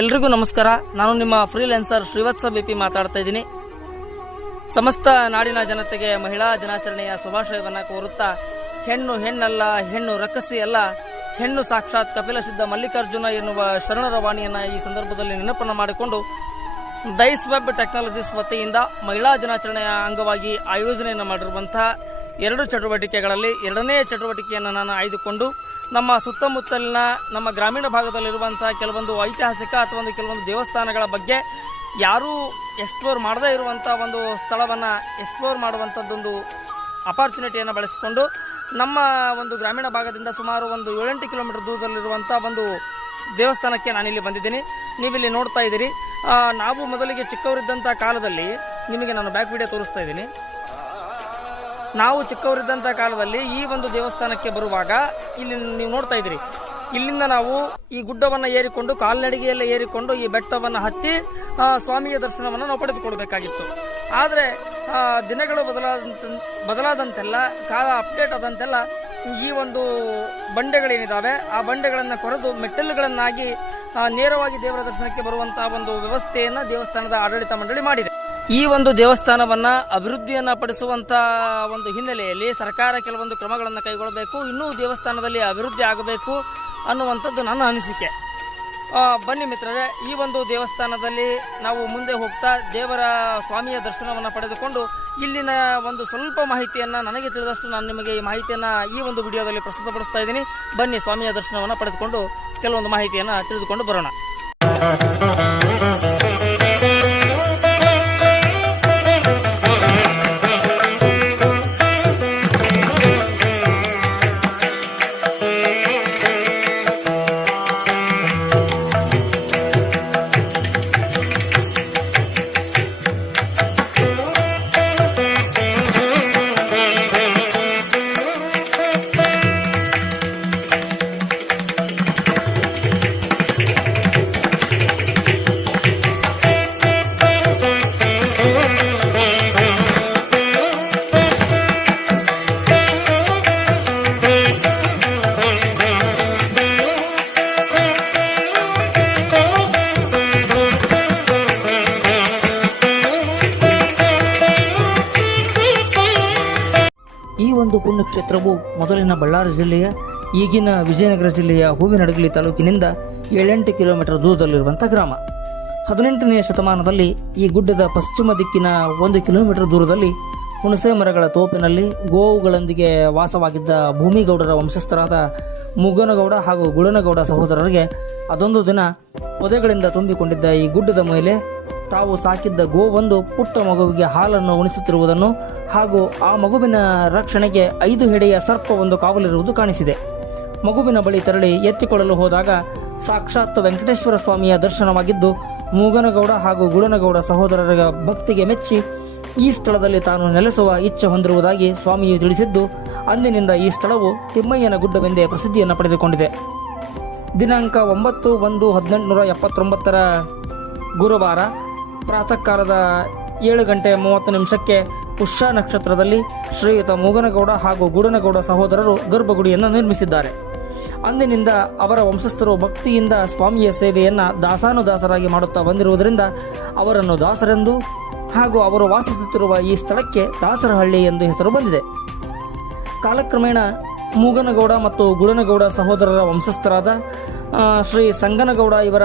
ಎಲ್ರಿಗೂ ನಮಸ್ಕಾರ. ನಾನು ನಿಮ್ಮ ಫ್ರೀಲ್ಯಾನ್ಸರ್ ಶ್ರೀವತ್ಸ ಬಿ ಪಿ ಮಾತಾಡ್ತಾ ಇದ್ದೀನಿ. ಸಮಸ್ತ ನಾಡಿನ ಜನತೆಗೆ ಮಹಿಳಾ ದಿನಾಚರಣೆಯ ಶುಭಾಶಯವನ್ನು ಕೋರುತ್ತಾ, ಹೆಣ್ಣು ಹೆಣ್ಣಲ್ಲ, ಹೆಣ್ಣು ರಕ್ಕಸಿ ಅಲ್ಲ, ಹೆಣ್ಣು ಸಾಕ್ಷಾತ್ ಕಪಿಲ ಸಿದ್ಧ ಮಲ್ಲಿಕಾರ್ಜುನ ಎನ್ನುವ ಶರಣರ ವಾಣಿಯನ್ನು ಈ ಸಂದರ್ಭದಲ್ಲಿ ನೆನಪನ್ನು ಮಾಡಿಕೊಂಡು ದೈಸ್ ವೆಬ್ ಟೆಕ್ನಾಲಜೀಸ್ ವತಿಯಿಂದ ಮಹಿಳಾ ದಿನಾಚರಣೆಯ ಅಂಗವಾಗಿ ಆಯೋಜನೆಯನ್ನು ಮಾಡಿರುವಂತಹ ಎರಡು ಚಟುವಟಿಕೆಗಳಲ್ಲಿ ಎರಡನೇ ಚಟುವಟಿಕೆಯನ್ನು ನಾನು ಆಯ್ದುಕೊಂಡು ನಮ್ಮ ಸುತ್ತಮುತ್ತಲಿನ ನಮ್ಮ ಗ್ರಾಮೀಣ ಭಾಗದಲ್ಲಿರುವಂತಹ ಕೆಲವೊಂದು ಐತಿಹಾಸಿಕ ಅಥವಾ ಒಂದು ಕೆಲವೊಂದು ದೇವಸ್ಥಾನಗಳ ಬಗ್ಗೆ ಯಾರೂ ಎಕ್ಸ್ಪ್ಲೋರ್ ಮಾಡದೇ ಇರುವಂಥ ಒಂದು ಸ್ಥಳವನ್ನು ಎಕ್ಸ್ಪ್ಲೋರ್ ಮಾಡುವಂಥದ್ದೊಂದು ಅಪಾರ್ಚುನಿಟಿಯನ್ನು ಬಳಸಿಕೊಂಡು ನಮ್ಮ ಒಂದು ಗ್ರಾಮೀಣ ಭಾಗದಿಂದ ಸುಮಾರು ಒಂದು ಏಳೆಂಟು ಕಿಲೋಮೀಟರ್ ದೂರದಲ್ಲಿರುವಂಥ ಒಂದು ದೇವಸ್ಥಾನಕ್ಕೆ ನಾನಿಲ್ಲಿ ಬಂದಿದ್ದೀನಿ. ನೀವಿಲ್ಲಿ ನೋಡ್ತಾ ಇದ್ದೀರಿ. ನಾವು ಮೊದಲಿಗೆ ಚಿಕ್ಕವರಿದ್ದಂಥ ಕಾಲದಲ್ಲಿ ನಿಮಗೆ ನಾನು ಬ್ಯಾಕ್ ವಿಡಿಯೋ ತೋರಿಸ್ತಾ ಇದ್ದೀನಿ. ನಾವು ಚಿಕ್ಕವರಿದ್ದಂಥ ಕಾಲದಲ್ಲಿ ಈ ಒಂದು ದೇವಸ್ಥಾನಕ್ಕೆ ಬರುವಾಗ ಇಲ್ಲಿ ನೀವು ನೋಡ್ತಾ ಇದ್ದೀರಿ. ಇಲ್ಲಿಂದ ನಾವು ಈ ಗುಡ್ಡವನ್ನು ಏರಿಕೊಂಡು, ಕಾಲ್ನಡಿಗೆಯಲ್ಲೇ ಏರಿಕೊಂಡು ಈ ಬೆಟ್ಟವನ್ನು ಹತ್ತಿ ಸ್ವಾಮಿಯ ದರ್ಶನವನ್ನು ನಾವು ಪಡೆದುಕೊಳ್ಬೇಕಾಗಿತ್ತು. ಆದರೆ ದಿನಗಳು ಬದಲಾದಂತ, ಬದಲಾದಂತೆಲ್ಲ, ಕಾಲ ಅಪ್ಡೇಟ್ ಆದಂತೆಲ್ಲ ಈ ಒಂದು ಬಂಡೆಗಳೇನಿದ್ದಾವೆ ಆ ಬಂಡೆಗಳನ್ನು ಕೊರೆದು ಮೆಟ್ಟಲುಗಳನ್ನಾಗಿ ನೇರವಾಗಿ ದೇವರ ದರ್ಶನಕ್ಕೆ ಬರುವಂತಹ ಒಂದು ವ್ಯವಸ್ಥೆಯನ್ನು ದೇವಸ್ಥಾನದ ಆಡಳಿತ ಮಂಡಳಿ ಮಾಡಿದೆ. ಈ ಒಂದು ದೇವಸ್ಥಾನವನ್ನು ಅಭಿವೃದ್ಧಿಯನ್ನು ಪಡಿಸುವಂಥ ಒಂದು ಹಿನ್ನೆಲೆಯಲ್ಲಿ ಸರ್ಕಾರ ಕೆಲವೊಂದು ಕ್ರಮಗಳನ್ನು ಕೈಗೊಳ್ಳಬೇಕು, ಇನ್ನೂ ದೇವಸ್ಥಾನದಲ್ಲಿ ಅಭಿವೃದ್ಧಿ ಆಗಬೇಕು ಅನ್ನುವಂಥದ್ದು ನನ್ನ ಅನಿಸಿಕೆ. ಬನ್ನಿ ಮಿತ್ರರೇ, ಈ ಒಂದು ದೇವಸ್ಥಾನದಲ್ಲಿ ನಾವು ಮುಂದೆ ಹೋಗ್ತಾ ದೇವರ ಸ್ವಾಮಿಯ ದರ್ಶನವನ್ನು ಪಡೆದುಕೊಂಡು ಇಲ್ಲಿನ ಒಂದು ಸ್ವಲ್ಪ ಮಾಹಿತಿಯನ್ನು, ನನಗೆ ತಿಳಿದಷ್ಟು ನಾನು ನಿಮಗೆ ಈ ಮಾಹಿತಿಯನ್ನು ಈ ಒಂದು ವಿಡಿಯೋದಲ್ಲಿ ಪ್ರಸ್ತುತಪಡಿಸ್ತಾ ಇದ್ದೀನಿ. ಬನ್ನಿ ಸ್ವಾಮಿಯ ದರ್ಶನವನ್ನು ಪಡೆದುಕೊಂಡು ಕೆಲವೊಂದು ಮಾಹಿತಿಯನ್ನು ತಿಳಿದುಕೊಂಡು ಬರೋಣ. ಒಂದು ಪುಣ್ಯಕ್ಷೇತ್ರವು ಮೊದಲಿನ ಬಳ್ಳಾರಿ ಜಿಲ್ಲೆಯ, ಈಗಿನ ವಿಜಯನಗರ ಜಿಲ್ಲೆಯ ಹೂವಿನಡಗಲಿ ತಾಲೂಕಿನಿಂದ ಏಳೆಂಟು ಕಿಲೋಮೀಟರ್ ದೂರದಲ್ಲಿರುವಂಥ ಗ್ರಾಮ. ಹದಿನೆಂಟನೆಯ ಶತಮಾನದಲ್ಲಿ ಈ ಗುಡ್ಡದ ಪಶ್ಚಿಮ ದಿಕ್ಕಿನ ಒಂದು ಕಿಲೋಮೀಟರ್ ದೂರದಲ್ಲಿ ಹುಣಸೆ ಮರಗಳ ತೋಪಿನಲ್ಲಿ ಗೋವುಗಳೊಂದಿಗೆ ವಾಸವಾಗಿದ್ದ ಭೂಮಿಗೌಡರ ವಂಶಸ್ಥರಾದ ಮುಗನಗೌಡ ಹಾಗೂ ಗುಳನಗೌಡ ಸಹೋದರರಿಗೆ ಅದೊಂದು ದಿನ ಪೊದೆಗಳಿಂದ ತುಂಬಿಕೊಂಡಿದ್ದ ಈ ಗುಡ್ಡದ ಮೇಲೆ ತಾವು ಸಾಕಿದ್ದ ಗೋವೊಂದು ಪುಟ್ಟ ಮಗುವಿಗೆ ಹಾಲನ್ನು ಉಣಿಸುತ್ತಿರುವುದನ್ನು ಹಾಗೂ ಆ ಮಗುವಿನ ರಕ್ಷಣೆಗೆ ಐದು ಹೆಡೆಯ ಸರ್ಪವೊಂದು ಕಾವಲಿರುವುದು ಕಾಣಿಸಿದೆ. ಮಗುವಿನ ಬಳಿ ತೆರಳಿ ಎತ್ತಿಕೊಳ್ಳಲು ಹೋದಾಗ ಸಾಕ್ಷಾತ್ ವೆಂಕಟೇಶ್ವರ ಸ್ವಾಮಿಯ ದರ್ಶನವಾಗಿದ್ದು, ಮೂಗನಗೌಡ ಹಾಗೂ ಗುಳನಗೌಡ ಸಹೋದರರ ಭಕ್ತಿಗೆ ಮೆಚ್ಚಿ ಈ ಸ್ಥಳದಲ್ಲಿ ತಾನು ನೆಲೆಸುವ ಇಚ್ಛೆ ಹೊಂದಿರುವುದಾಗಿ ಸ್ವಾಮಿಯು ತಿಳಿಸಿದ್ದು, ಅಂದಿನಿಂದ ಈ ಸ್ಥಳವು ತಿಮ್ಮಯ್ಯನ ಗುಡ್ಡವೆಂದೇ ಪ್ರಸಿದ್ಧಿಯನ್ನು ಪಡೆದುಕೊಂಡಿದೆ. ದಿನಾಂಕ ಒಂಬತ್ತು ಒಂದು ಹದಿನೆಂಟುನೂರ ಎಪ್ಪತ್ತೊಂಬತ್ತರ ಗುರುವಾರ ಪ್ರಾತಃ ಕಾಲದ ಏಳು ಗಂಟೆ ಮೂವತ್ತು ನಿಮಿಷಕ್ಕೆ ಪುಷ್ಯ ನಕ್ಷತ್ರದಲ್ಲಿ ಶ್ರೀಯುತ ಮೂಗನಗೌಡ ಹಾಗೂ ಗುಡನಗೌಡ ಸಹೋದರರು ಗರ್ಭಗುಡಿಯನ್ನು ನಿರ್ಮಿಸಿದ್ದಾರೆ. ಅಂದಿನಿಂದ ಅವರ ವಂಶಸ್ಥರು ಭಕ್ತಿಯಿಂದ ಸ್ವಾಮಿಯ ಸೇವೆಯನ್ನು ದಾಸಾನುದಾಸರಾಗಿ ಮಾಡುತ್ತಾ ಬಂದಿರುವುದರಿಂದ ಅವರನ್ನು ದಾಸರೆಂದು ಹಾಗೂ ಅವರು ವಾಸಿಸುತ್ತಿರುವ ಈ ಸ್ಥಳಕ್ಕೆ ದಾಸರಹಳ್ಳಿ ಎಂದು ಹೆಸರು ಬಂದಿದೆ. ಕಾಲಕ್ರಮೇಣ ಮೂಗನಗೌಡ ಮತ್ತು ಗುಡನಗೌಡ ಸಹೋದರರ ವಂಶಸ್ಥರಾದ ಶ್ರೀ ಸಂಗನಗೌಡ ಇವರ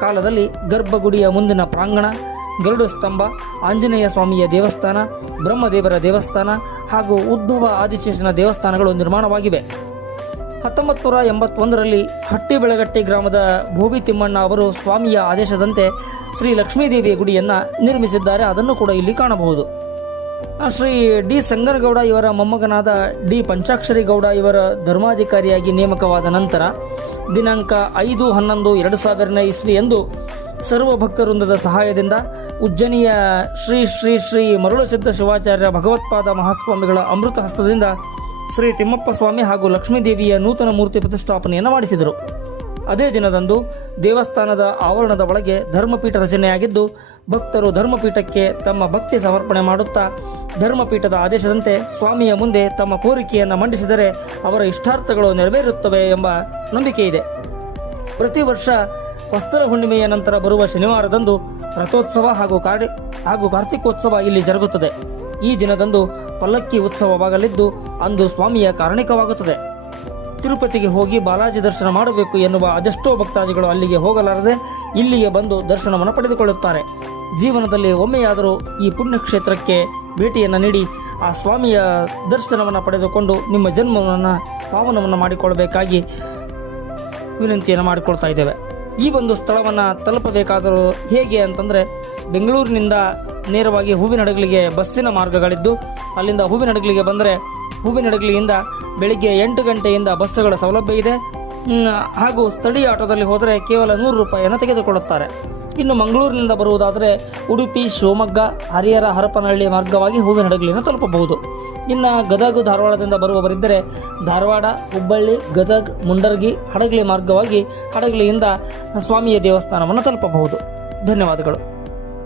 ಕಾಲದಲ್ಲಿ ಗರ್ಭಗುಡಿಯ ಮುಂದಿನ ಪ್ರಾಂಗಣ ಗರುಡ ಸ್ತಂಭ, ಆಂಜನೇಯ ಸ್ವಾಮಿಯ ದೇವಸ್ಥಾನ, ಬ್ರಹ್ಮದೇವರ ದೇವಸ್ಥಾನ ಹಾಗೂ ಉದ್ಭವ ಆದಿಶೇಷನ ದೇವಸ್ಥಾನಗಳು ನಿರ್ಮಾಣವಾಗಿವೆ. ಹತ್ತೊಂಬತ್ತು ನೂರ ಎಂಬತ್ತೊಂದರಲ್ಲಿ ಹಟ್ಟಿ ಬೆಳಗಟ್ಟಿ ಗ್ರಾಮದ ಭೂವಿ ತಿಮ್ಮಣ್ಣ ಅವರು ಸ್ವಾಮಿಯ ಆದೇಶದಂತೆ ಶ್ರೀ ಲಕ್ಷ್ಮೀದೇವಿಯ ಗುಡಿಯನ್ನು ನಿರ್ಮಿಸಿದ್ದಾರೆ. ಅದನ್ನು ಕೂಡ ಇಲ್ಲಿ ಕಾಣಬಹುದು. ಶ್ರೀ ಡಿ ಸಂಗರಗೌಡ ಇವರ ಮೊಮ್ಮಗನಾದ ಡಿ ಪಂಚಾಕ್ಷರಿ ಗೌಡ ಇವರ ಧರ್ಮಾಧಿಕಾರಿಯಾಗಿ ನೇಮಕವಾದ ನಂತರ ದಿನಾಂಕ ಐದು ಹನ್ನೊಂದು ಎರಡು ಸಾವಿರನೇ ಇಸ್ವಿ ಎಂದು ಸರ್ವ ಭಕ್ತವೃಂದದ ಸಹಾಯದಿಂದ ಉಜ್ಜನಿಯ ಶ್ರೀ ಶ್ರೀ ಶ್ರೀ ಮರುಳಸಿದ್ಧ ಶಿವಾಚಾರ್ಯ ಭಗವತ್ಪಾದ ಮಹಾಸ್ವಾಮಿಗಳ ಅಮೃತ ಹಸ್ತದಿಂದ ಶ್ರೀ ತಿಮ್ಮಪ್ಪ ಸ್ವಾಮಿ ಹಾಗೂ ಲಕ್ಷ್ಮೀದೇವಿಯ ನೂತನ ಮೂರ್ತಿ ಪ್ರತಿಷ್ಠಾಪನೆಯನ್ನು ಮಾಡಿಸಿದರು. ಅದೇ ದಿನದಂದು ದೇವಸ್ಥಾನದ ಆವರಣದ ಒಳಗೆ ಧರ್ಮಪೀಠ ರಚನೆಯಾಗಿದ್ದು, ಭಕ್ತರು ಧರ್ಮಪೀಠಕ್ಕೆ ತಮ್ಮ ಭಕ್ತಿ ಸಮರ್ಪಣೆ ಮಾಡುತ್ತಾ ಧರ್ಮಪೀಠದ ಆದೇಶದಂತೆ ಸ್ವಾಮಿಯ ಮುಂದೆ ತಮ್ಮ ಕೋರಿಕೆಯನ್ನು ಮಂಡಿಸಿದರೆ ಅವರ ಇಷ್ಟಾರ್ಥಗಳು ನೆರವೇರುತ್ತವೆ ಎಂಬ ನಂಬಿಕೆ ಇದೆ ಪ್ರತಿ ವರ್ಷ ವಸ್ತ್ರ ಹುಣ್ಣಿಮೆಯ ನಂತರ ಬರುವ ಶನಿವಾರದಂದು ರಥೋತ್ಸವ ಹಾಗೂ ಕಾರ್ಯ ಹಾಗೂ ಕಾರ್ತಿಕೋತ್ಸವ ಇಲ್ಲಿ ಜರುಗುತ್ತದೆ. ಈ ದಿನದಂದು ಪಲ್ಲಕ್ಕಿ ಉತ್ಸವವಾಗಲಿದ್ದು, ಅಂದು ಸ್ವಾಮಿಯ ಕಾರಣಿಕವಾಗುತ್ತದೆ. ತಿರುಪತಿಗೆ ಹೋಗಿ ಬಾಲಾಜಿ ದರ್ಶನ ಮಾಡಬೇಕು ಎನ್ನುವ ಅದೆಷ್ಟೋ ಭಕ್ತಾದಿಗಳು ಅಲ್ಲಿಗೆ ಹೋಗಲಾರದೆ ಇಲ್ಲಿಗೆ ಬಂದು ದರ್ಶನವನ್ನು ಪಡೆದುಕೊಳ್ಳುತ್ತಾರೆ. ಜೀವನದಲ್ಲಿ ಒಮ್ಮೆಯಾದರೂ ಈ ಪುಣ್ಯಕ್ಷೇತ್ರಕ್ಕೆ ಭೇಟಿಯನ್ನು ನೀಡಿ, ಆ ಸ್ವಾಮಿಯ ದರ್ಶನವನ್ನು ಪಡೆದುಕೊಂಡು ನಿಮ್ಮ ಜನ್ಮವನ್ನು, ಪಾವನವನ್ನು ಮಾಡಿಕೊಳ್ಳಬೇಕಾಗಿ ವಿನಂತಿಯನ್ನು ಮಾಡಿಕೊಳ್ತಾ ಇದ್ದೇವೆ. ಈ ಒಂದು ಸ್ಥಳವನ್ನು ತಲುಪಬೇಕಾದರೂ ಹೇಗೆ ಅಂತಂದರೆ ಬೆಂಗಳೂರಿನಿಂದ ನೇರವಾಗಿ ಹೂವಿನಡಗಲಿಗೆ ಬಸ್ಸಿನ ಮಾರ್ಗಗಳಿದ್ದು, ಅಲ್ಲಿಂದ ಹೂವಿನಡಗಲಿಗೆ ಬಂದರೆ ಹೂವಿನಡಗಲಿಯಿಂದ ಬೆಳಿಗ್ಗೆ ಎಂಟು ಗಂಟೆಯಿಂದ ಬಸ್ಸುಗಳ ಸೌಲಭ್ಯ ಇದೆ. ಹಾಗೂ ಸ್ಥಳೀಯ ಆಟೋದಲ್ಲಿ ಹೋದರೆ ಕೇವಲ ನೂರು ರೂಪಾಯಿಯನ್ನು ತೆಗೆದುಕೊಳ್ಳುತ್ತಾರೆ. ಇನ್ನು ಮಂಗಳೂರಿನಿಂದ ಬರುವುದಾದರೆ ಉಡುಪಿ, ಶಿವಮೊಗ್ಗ, ಹರಿಹರ, ಹರಪನಹಳ್ಳಿ ಮಾರ್ಗವಾಗಿ ಹೂವಿನ ಹಡಗಲಿಯನ್ನು ತಲುಪಬಹುದು. ಇನ್ನು ಗದಗ, ಧಾರವಾಡದಿಂದ ಬರುವವರಿದ್ದರೆ ಧಾರವಾಡ, ಹುಬ್ಬಳ್ಳಿ, ಗದಗ್, ಮುಂಡರ್ಗಿ ಹಡಗಲಿ ಮಾರ್ಗವಾಗಿ ಹಡಗಲಿಯಿಂದ ಸ್ವಾಮಿಯ ದೇವಸ್ಥಾನವನ್ನು ತಲುಪಬಹುದು. ಧನ್ಯವಾದಗಳು.